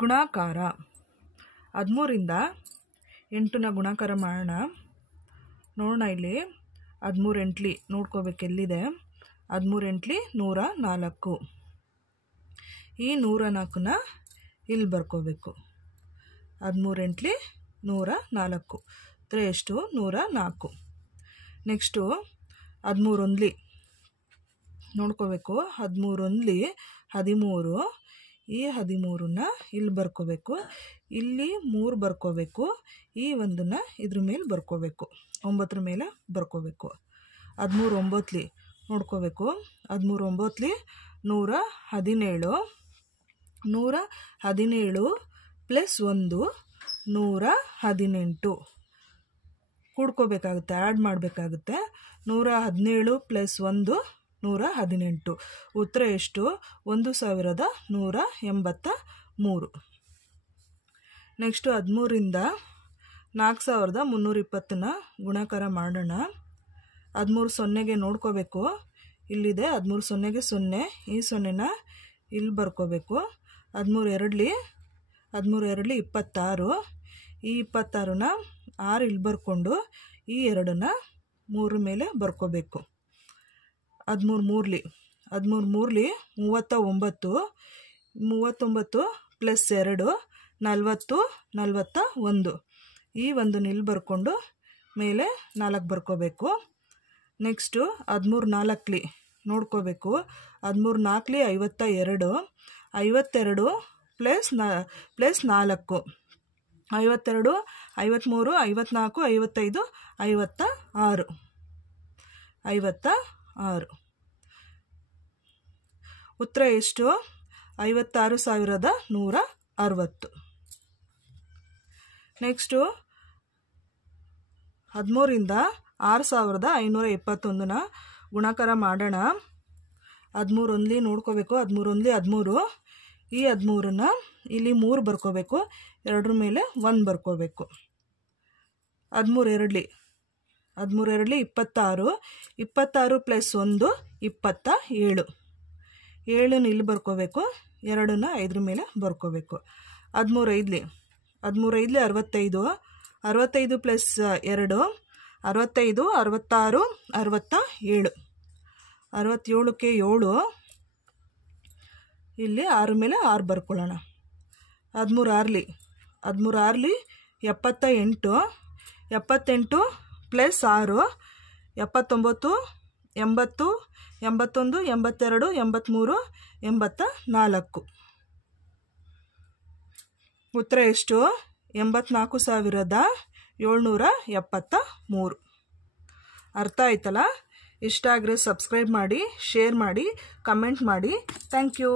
ಗುಣಾಕಾರ 13ರಿಂದ 8ನ ಗುಣಾಕಾರ ಮಾಡೋಣ. ನೋಡೋಣ ಇಲ್ಲಿ 13 ಎಂಟ್ಲಿ ನೋಡ್ಕೋಬೇಕು ಎಲ್ಲಿದೆ. 13 ಎಂಟ್ಲಿ 104. ಈ 104ನ ಇಲ್ಲಿ ಬರ್ಕೋಬೇಕು. 13 ಎಂಟ್ಲಿ 104 ಅಂದರೆ ಎಷ್ಟು? 104. ನೆಕ್ಸ್ಟು 13 ಒಂದ್ಲಿ ನೋಡ್ಕೋಬೇಕು. 13 ಒಂದ್ಲಿ 13. ಈ 13ನ ಇಲ್ಲಿ ಬರ್ಕೋಬೇಕು. ಇಲ್ಲಿ 3 ಬರ್ಕೋಬೇಕು. ಈ ಒಂದನ್ನು ಇದ್ರ ಮೇಲೆ ಬರ್ಕೋಬೇಕು. 9ರ ಮೇಲೆ ಬರ್ಕೋಬೇಕು. 13 9ಲಿ ನೋಡ್ಕೋಬೇಕು. 13 9ಲಿ 117. 117 ಪ್ಲಸ್ 1 118 ಕೂಡ್ಕೋಬೇಕಾಗುತ್ತೆ, ಆ್ಯಡ್ ಮಾಡಬೇಕಾಗುತ್ತೆ. 117 ಪ್ಲಸ್ 1 118. ಉತ್ತರ ಎಷ್ಟು? 1183. ನೆಕ್ಸ್ಟು 13ರಿಂದ 4320ನ ಗುಣಾಕಾರ ಮಾಡೋಣ. 13 0ಗೆ ನೋಡ್ಕೋಬೇಕು. ಇಲ್ಲಿದೆ 13 0ಗೆ 0. ಈ 0ನ ಇಲ್ಲಿ ಬರ್ಕೋಬೇಕು. 13 2ಲಿ 26. ಈ 26ನ 6 ಇಲ್ಲಿ ಬರ್ಕೊಂಡು ಈ 2ನ 3 ಮೇಲೆ ಬರ್ಕೋಬೇಕು. 13 3ಲಿ 39. 39 ಪ್ಲಸ್ 2 40 41. ಈ ಒಂದನ್ನು ಇಲ್ಲಿ ಬರ್ಕೊಂಡು ಮೇಲೆ 4 ಬರ್ಕೋಬೇಕು. ನೆಕ್ಸ್ಟು 13 4ಲಿ ನೋಡ್ಕೋಬೇಕು. 13 4ಲಿ 52. 52 ಪ್ಲಸ್ 4. 52 53 54 55 56. 56. ಉತ್ತರ ಎಷ್ಟು? 56,160. ನೆಕ್ಸ್ಟು 13ರಿಂದ 6521ನ ಗುಣಾಕಾರ ಮಾಡೋಣ. 13 ಒಂದ್ಲಿ ನೋಡ್ಕೋಬೇಕು. 13 ಒಂದ್ಲಿ 13. ಈ 13ನ ಇಲ್ಲಿ 3 ಬರ್ಕೋಬೇಕು. 2ರ ಮೇಲೆ 1 ಬರ್ಕೋಬೇಕು. 13 2ಲಿ 26. 26 ಪ್ಲಸ್ 1 27. 7ನ ಇಲ್ಲಿ ಬರ್ಕೋಬೇಕು. 2ನ 5ರ ಮೇಲೆ ಬರ್ಕೋಬೇಕು. 13 5ಲಿ 65. 65 ಪ್ಲಸ್ 2 65 66 67. 67ಕ್ಕೆ 7. ಇಲ್ಲಿ 6 ಮೇಲೆ 6 ಬರ್ಕೊಳ್ಳೋಣ. 13 6ಲಿ 78. 78 ಪ್ಲಸ್ 6 79 80 81 82 83 84. ಉತ್ತರ ಎಷ್ಟು? 84,773. ಅರ್ಥ ಆಯ್ತಲ್ಲ? ಇಷ್ಟ ಆಗಿದ್ರೆ ಸಬ್ಸ್ಕ್ರೈಬ್ ಮಾಡಿ, ಶೇರ್ ಮಾಡಿ, ಕಮೆಂಟ್ ಮಾಡಿ. Thank you.